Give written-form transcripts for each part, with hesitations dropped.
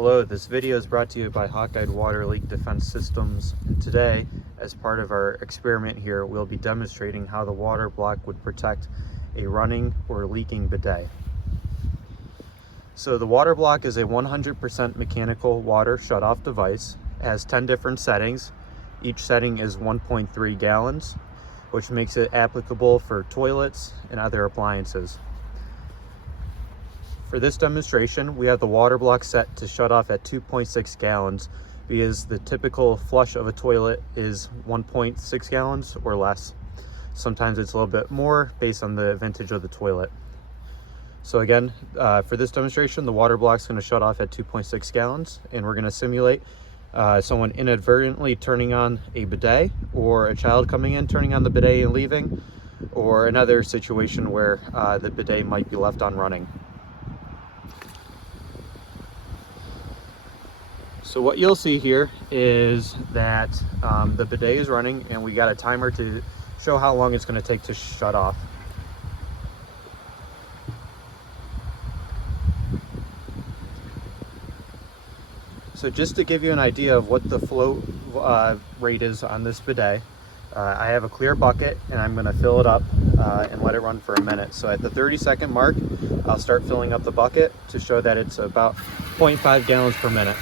Hello, this video is brought to you by Hawkeye Water Leak Defense Systems. And today, as part of our experiment here, we'll be demonstrating how the water block would protect a running or leaking bidet. So the water block is a 100% mechanical water shutoff device. It has 10 different settings. Each setting is 1.3 gallons, which makes it applicable for toilets and other appliances. For this demonstration, we have the water block set to shut off at 2.6 gallons because the typical flush of a toilet is 1.6 gallons or less. Sometimes it's a little bit more based on the vintage of the toilet. So again, for this demonstration, the water block is going to shut off at 2.6 gallons, and we're going to simulate someone inadvertently turning on a bidet, or a child coming in, turning on the bidet and leaving, or another situation where the bidet might be left on running. So what you'll see here is that the bidet is running, and we got a timer to show how long it's going to take to shut off. So just to give you an idea of what the flow rate is on this bidet, I have a clear bucket and I'm going to fill it up and let it run for a minute. So at the 30-second mark, I'll start filling up the bucket to show that it's about 0.5 gallons per minute.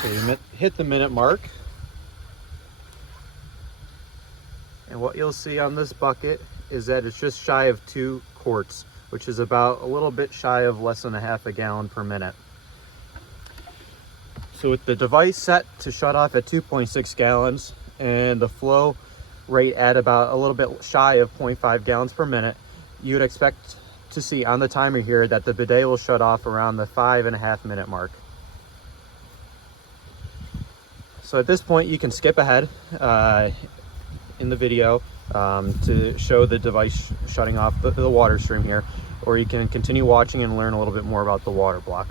So you hit the minute mark, and what you'll see on this bucket is that it's just shy of 2 quarts, which is about a little bit shy of less than a half a gallon per minute. So with the device set to shut off at 2.6 gallons and the flow rate at about a little bit shy of 0.5 gallons per minute, you would expect to see on the timer here that the bidet will shut off around the 5.5 minute mark. So at this point, you can skip ahead in the video to show the device shutting off the water stream here, or you can continue watching and learn a little bit more about the water block.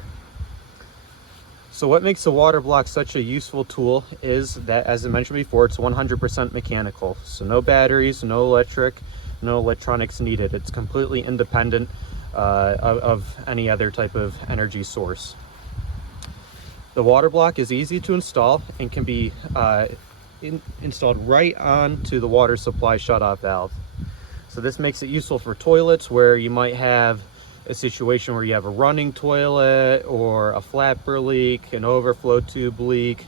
So what makes the water block such a useful tool is that, as I mentioned before, it's 100% mechanical. So no batteries, no electric, no electronics needed. It's completely independent of any other type of energy source. The water block is easy to install and can be installed right onto the water supply shutoff valve. So this makes it useful for toilets where you might have a situation where you have a running toilet or a flapper leak, an overflow tube leak,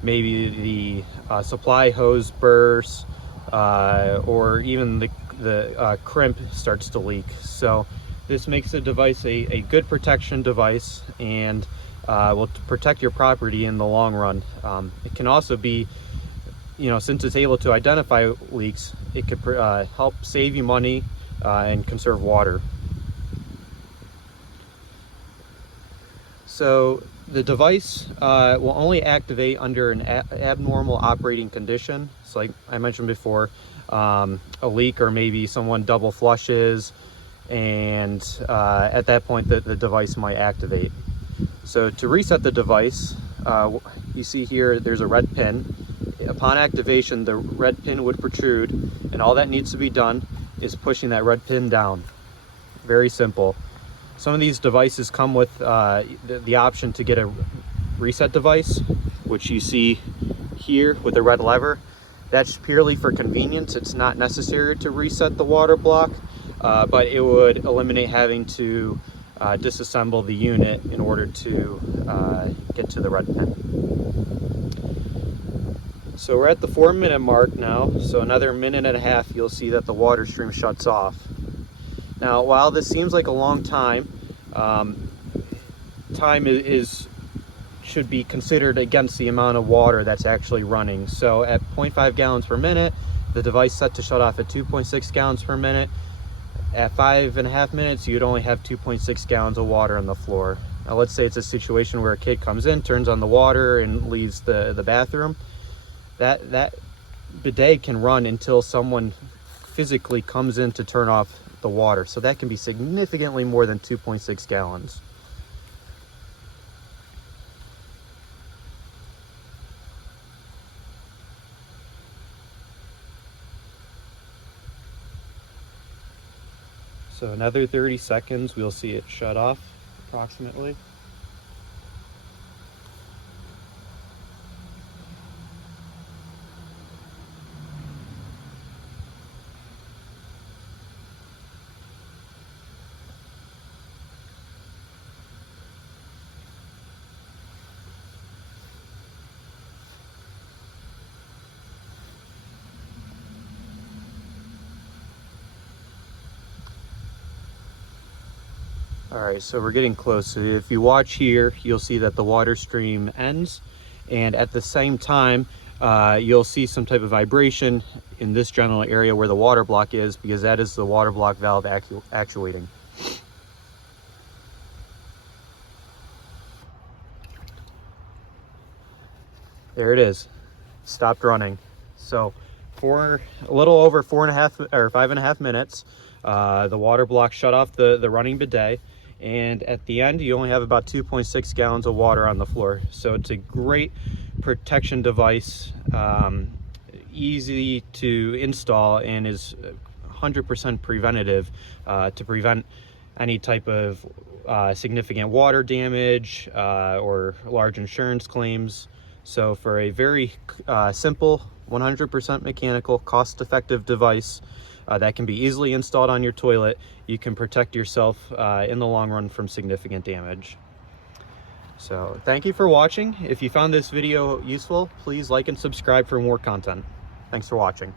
maybe the supply hose bursts, or even the crimp starts to leak. So this makes the device a good protection device, and will protect your property in the long run. It can also be, since it's able to identify leaks, it could help save you money and conserve water. So the device will only activate under an abnormal operating condition. So like I mentioned before, a leak, or maybe someone double flushes, and at that point the device might activate. So to reset the device, you see here there's a red pin. Upon activation, the red pin would protrude, and all that needs to be done is pushing that red pin down. Very simple. Some of these devices come with the option to get a reset device, which you see here with the red lever. That's purely for convenience. It's not necessary to reset the water block, but it would eliminate having to disassemble the unit in order to get to the red pin. So we're at the 4-minute mark now. So another minute and a half, you'll see that the water stream shuts off. Now, while this seems like a long time, time should be considered against the amount of water that's actually running. So at 0.5 gallons per minute, the device set to shut off at 2.6 gallons per minute. At 5.5 minutes, you'd only have 2.6 gallons of water on the floor. Now let's say it's a situation where a kid comes in, turns on the water, and leaves the bathroom. That bidet can run until someone physically comes in to turn off the water. So that can be significantly more than 2.6 gallons. So another 30 seconds, we'll see it shut off approximately. All right, so we're getting close. So if you watch here, you'll see that the water stream ends, and at the same time, you'll see some type of vibration in this general area where the water block is, because that is the water block valve actuating. There it is, stopped running. So for a little over 4.5 or 5.5 minutes, the water block shut off the running bidet, and at the end you only have about 2.6 gallons of water on the floor. So it's a great protection device, easy to install, and is 100% preventative to prevent any type of significant water damage or large insurance claims. So for a very simple 100% mechanical, cost-effective device that can be easily installed on your toilet, you can protect yourself in the long run from significant damage. So thank you for watching. If you found this video useful, please like and subscribe for more content. Thanks for watching.